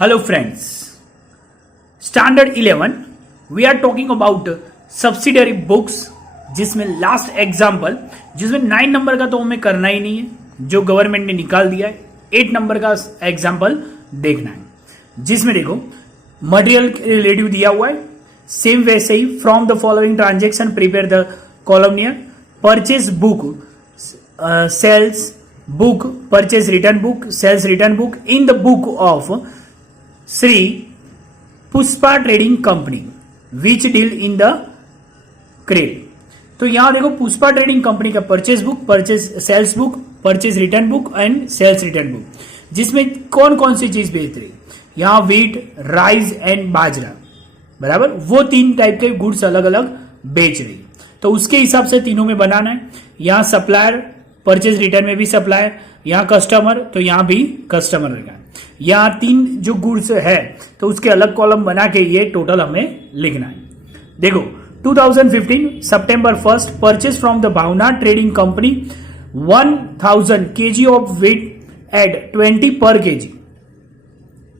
Hello friends, standard 11 we are talking about subsidiary books, जिसमें last example जिसमें 9 number का तो हमें करना ही नहीं है जो गवर्नमेंट ने निकाल दिया है। 8 नंबर का एग्जाम्पल देखना है, जिसमें देखो मटेरियल रिलेटिव दिया हुआ है। सेम वैसे ही from the following transaction prepare the columnar purchase book, sales book, purchase return book, sales return book in the book of Shri Pushpa trading company which deal in the क्रेड। तो यहां देखो Pushpa trading company का purchase book, purchase sales book, purchase return book and sales return book, जिसमें कौन कौन सी चीज बेच रही, यहां व्हीट, राइस एंड बाजरा, बराबर वो 3 टाइप के गुड्स अलग अलग बेच रही। तो उसके हिसाब से तीनों में बनाना है। यहां सप्लायर, परचेज रिटर्न में भी सप्लायर, यहां कस्टमर, तो यहां भी कस्टमर रहेगा। यहां 3 जो गुड्स है तो उसके अलग कॉलम बना के ये टोटल हमें लिखना है। देखो 2015 सितंबर 1 purchase from the Bhavna trading company 1000 kg of wheat at 20 per kg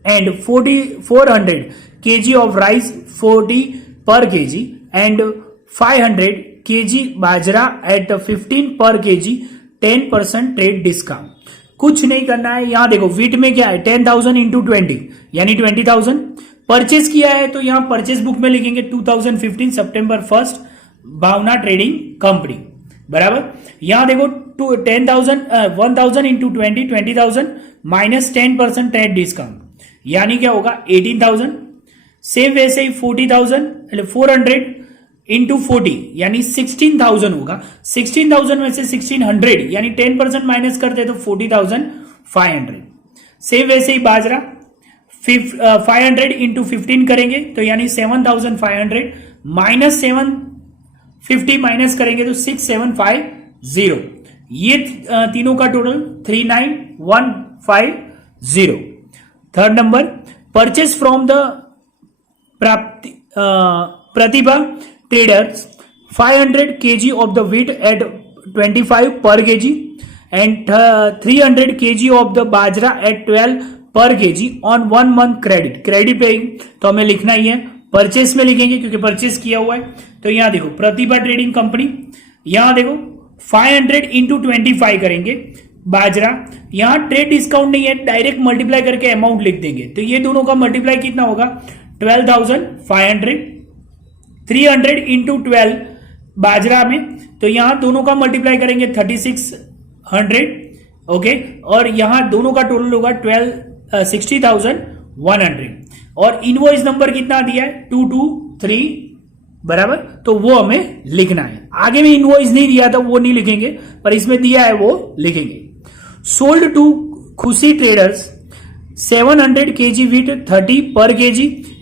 and 400 kg of rice 40 per kg and 500 kg bajra at 15 per kg 10% trade discount. कुछ नहीं करना है। यहां देखो वीट में क्या है 10,000 इंटू 20 यानी 20,000 परचेज किया है, तो यहां परचेज बुक में लिखेंगे 2015 सितंबर 1 भावना ट्रेडिंग कंपनी, बराबर। यहां देखो 10,000 इंटू 20,000 माइनस 10% ट्रेड डिस्काउंट यानी क्या होगा 18,000। सेम वैसे ही 40,000 400 इंटू 40 यानी 16,000 होगा। 16,000 में से 1600 यानी 10% माइनस करते तो 40,500। सेम वैसे ही बाजरा 500 इंटू 15 करेंगे तो यानी 7,500 माइनस 750 माइनस करेंगे तो 6,750। ये तीनों का total 39,150। Third number purchase from the Pratibha traders 500 kg of the wheat at 25 per kg and 300 kg of the bajra at 12 per kg on 1 month credit। Credit पे तो हमें लिखना ही है, परचेस में लिखेंगे क्योंकि परचेस किया हुआ है। तो यहां देखो प्रतिभा ट्रेडिंग कंपनी, यहां देखो 500 इंटू 25 करेंगे बाजरा, यहां ट्रेड डिस्काउंट नहीं है, डायरेक्ट मल्टीप्लाई करके अमाउंट लिख देंगे। तो ये दोनों का मल्टीप्लाई कितना होगा 12,500। 300 इंटू 12 बाजरा में, तो यहां दोनों का मल्टीप्लाई करेंगे 3600, ओके। और यहां दोनों का टोटल होगा 60,100। और इनवॉइस नंबर कितना दिया है 223, बराबर। तो वो हमें लिखना है। आगे में इनवॉइस नहीं दिया था वो नहीं लिखेंगे, पर इसमें दिया है वो लिखेंगे। सोल्ड टू खुशी traders 700 kg wheat 30 per kg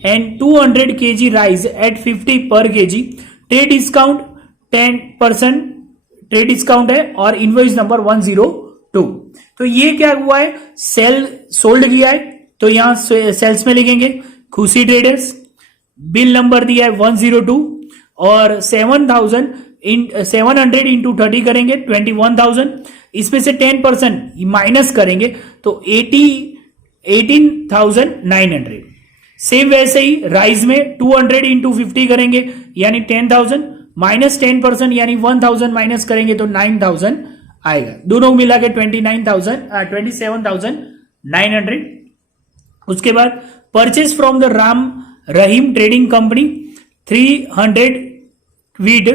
and 200 kg rice at 50 per kg, trade discount 10% trade discount है और इनवॉइस नंबर 102। तो ये क्या हुआ है सेल सोल्ड किया है, तो यहां सेल्स में लिखेंगे खुशी ट्रेडर्स। बिल नंबर दिया है 102 और 700 इंटू 30 करेंगे 21,000। इसमें से 10% माइनस करेंगे तो 18,900। सेम वैसे ही राइस में 200 इंटू 50 करेंगे यानी 10,000 माइनस 10% यानी 1,000 माइनस करेंगे तो 9,000 आएगा। दोनों मिला के 27,900। उसके बाद purchase from the Ram Rahim trading company 300 wheat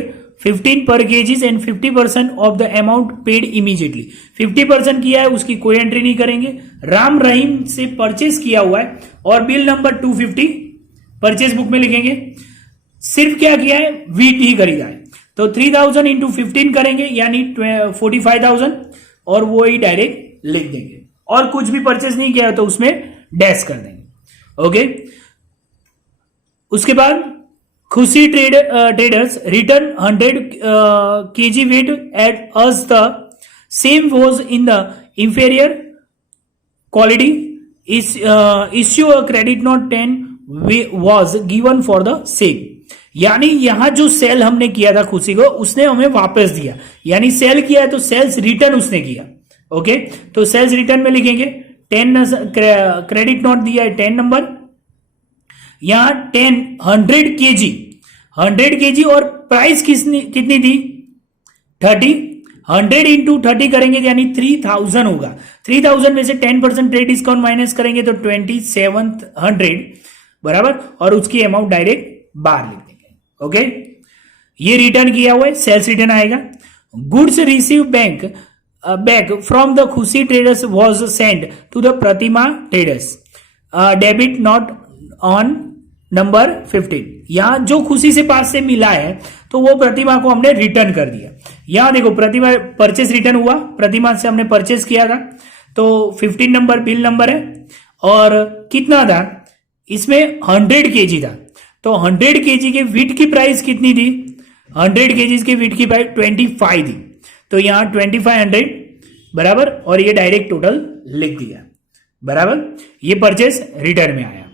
15 per kg and 50% of the amount paid immediately. 50% किया है उसकी कोई एंट्री नहीं करेंगे। राम रहीम से परचेज किया हुआ है और बिल नंबर 250 परचेज बुक में लिखेंगे। सिर्फ क्या किया है वीट ही खरीदा है, तो 3,000 इंटू 15 करेंगे यानी 45,000 और वो ही डायरेक्ट लिख देंगे। और कुछ भी परचेज नहीं किया है तो उसमें डैश कर देंगे, ओके। उसके बाद खुशी traders return 100 kg weight at us the same was in the inferior quality issue a credit note 10 was given for the same। यानी यहां जो सेल हमने किया था खुशी को उसने हमें वापस दिया, यानी सेल किया है तो सेल्स रिटर्न उसने किया, ओके। तो सेल्स रिटर्न में लिखेंगे 10 क्रेडिट नोट दिया है 10 नंबर, यहां 100 केजी और प्राइस कितनी थी 30, 100 इंटू 30 करेंगे यानी 3000 होगा। 3000 में से 10% ट्रेड डिस्काउंट माइनस करेंगे तो 2700 बराबर, और उसकी अमाउंट डायरेक्ट बाहर लिख देंगे। ओके, ये रिटर्न किया हुआ है, सेल्स रिटर्न आएगा। Goods receive back from the Khushi traders was send to the Pratima traders, debit note on number 15। यहां जो खुशी से पास से मिला है तो वो प्रतिमा को हमने रिटर्न कर दिया। यहां देखो प्रतिमा परचेस रिटर्न हुआ, प्रतिमा से हमने परचेस किया था तो 15 नंबर बिल नंबर है, और कितना था इसमें 100 केजी था, तो 100 केजी के वीट की प्राइस कितनी थी, 100 केजी की वीट की प्राइस 25 थी, तो यहां 2500 बराबर, और ये डायरेक्ट टोटल लिख दिया बराबर। ये परचेस रिटर्न में आया।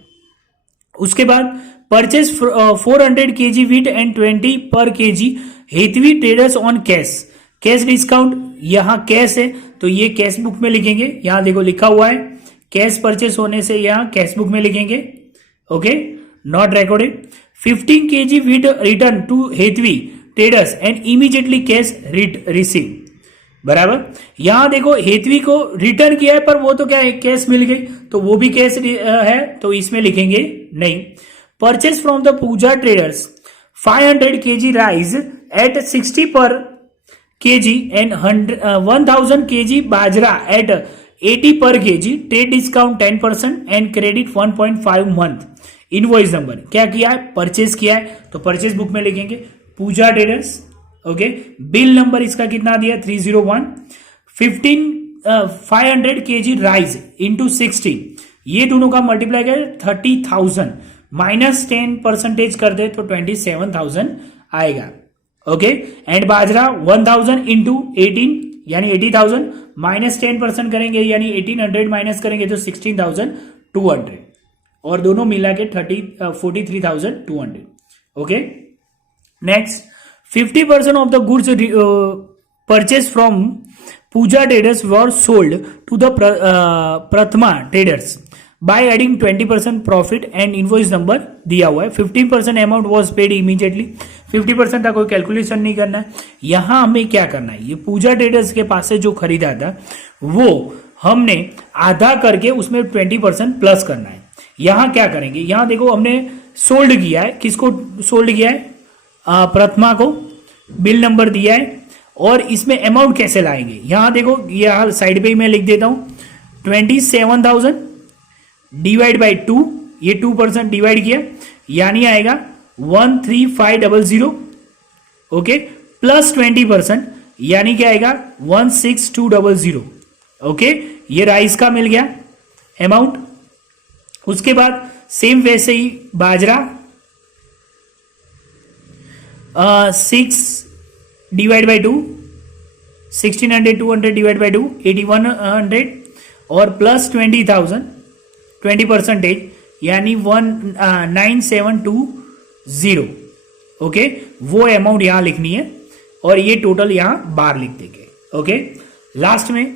उसके बाद परचेस 400 केजी वीट एंड 20 पर KG Hetvi traders on cash, cash discount, यहां कैश है तो ये कैश बुक में लिखेंगे, यहां देखो लिखा हुआ है कैश परचेस होने से यहां कैश बुक में लिखेंगे। Okay, not recorded. 15 kg wheat return to Hetvi traders and immediately cash receive बराबर। यहां देखो हेतवी को रिटर्न किया है पर वो तो क्या है कैश मिल गई, तो वो भी कैश है तो इसमें लिखेंगे नहीं। Purchase from the Puja traders 500 kg rice at 60 per kg and 1000 kg bajra at 80 per kg, trade discount 10% and credit 1.5 month. Invoice number क्या किया है, परचेस किया है तो परचेस बुक में लिखेंगे पूजा ट्रेडर्स। ओके, बिल नंबर इसका कितना दिया 301। 500 केजी राइस इंटू 60, ये दोनों का मल्टीप्लाई कर 30,000 माइनस 10% कर दे तो 27,000 आएगा। ओके, एंड बाजरा 1000 इंटू 18 यानी 80,000 माइनस 10% करेंगे यानी 1800 माइनस करेंगे तो 16,200, और दोनों मिला के 43,200। Okay, next 50% of the goods purchased from Puja traders were sold to the Prathama traders by adding 20% profit and invoice number दिया हुआ है। 15% amount was paid immediately। 50% का कोई कैलकुलेशन नहीं करना है। यहां हमें क्या करना है, ये पूजा ट्रेडर्स के पास से जो खरीदा था वो हमने आधा करके उसमें 20% प्लस करना है। यहां क्या करेंगे, यहां देखो हमने सोल्ड किया है, किसको सोल्ड किया है, प्रथमा को, बिल नंबर दिया है, और इसमें अमाउंट कैसे लाएंगे, यहां देखो ये साइड पे ही मैं लिख देता हूं 27,000 डिवाइड बाई 2, ये 2% डिवाइड किया यानी आएगा 13500। ओके, प्लस 20% यानी क्या आएगा 16200। ओके, ये राइस का मिल गया अमाउंट। उसके बाद सेम वैसे ही बाजरा 6 डिवाइड बाई 2, 1600 200 डिवाइड बाई 2 8100, और प्लस 20,000 20% यानी 19720। ओके, वो अमाउंट यहां लिखनी है और ये टोटल यहां बाहर लिख देंगे। ओके, लास्ट में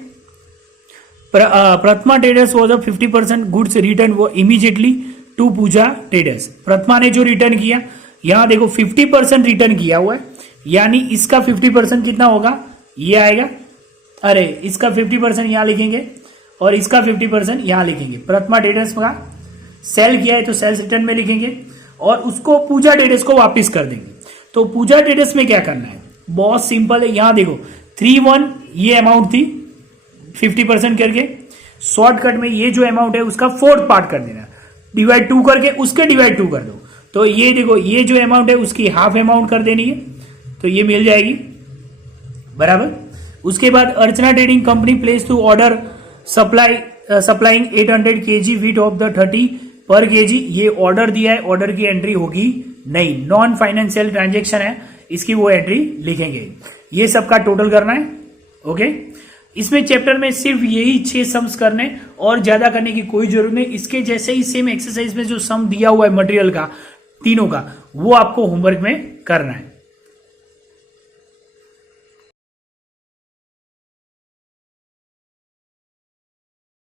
प्रथमा traders was a 50% goods return वो इमीडिएटली टू पूजा ट्रेडर्स। प्रथमा ने जो रिटर्न किया, यहां देखो 50% रिटर्न किया हुआ है यानी इसका 50% कितना होगा, ये आएगा, अरे इसका 50% यहां लिखेंगे और इसका 50% यहां लिखेंगे। प्रथमा ट्रेडर्स का सेल किया है तो सेल्स रिटर्न में लिखेंगे और उसको पूजा ट्रेडर्स को वापस कर देंगे। तो पूजा ट्रेडर्स में क्या करना है, बहुत सिंपल है। यहां देखो 31 ये अमाउंट थी 50% करके, शॉर्टकट में ये जो अमाउंट है उसका 4th पार्ट कर देना, डिवाइड 2 करके उसके डिवाइड 2 कर दो। तो ये देखो ये जो अमाउंट है उसकी हाफ अमाउंट कर देनी है तो ये मिल जाएगी बराबर। उसके बाद Archana trading company place to order supplying 800 kg wheat of the 30 per KG. ये ऑर्डर दिया है, ऑर्डर की एंट्री होगी नहीं, नॉन फाइनेंशियल ट्रांजेक्शन है, इसकी वो एंट्री लिखेंगे। ये सबका टोटल करना है। ओके, इसमें चैप्टर में सिर्फ यही 6 सम्स करने और ज्यादा करने की कोई जरूरत नहीं। इसके जैसे ही सेम एक्सरसाइज में जो सम दिया हुआ है मटेरियल का तीनों का, वो आपको होमवर्क में करना है।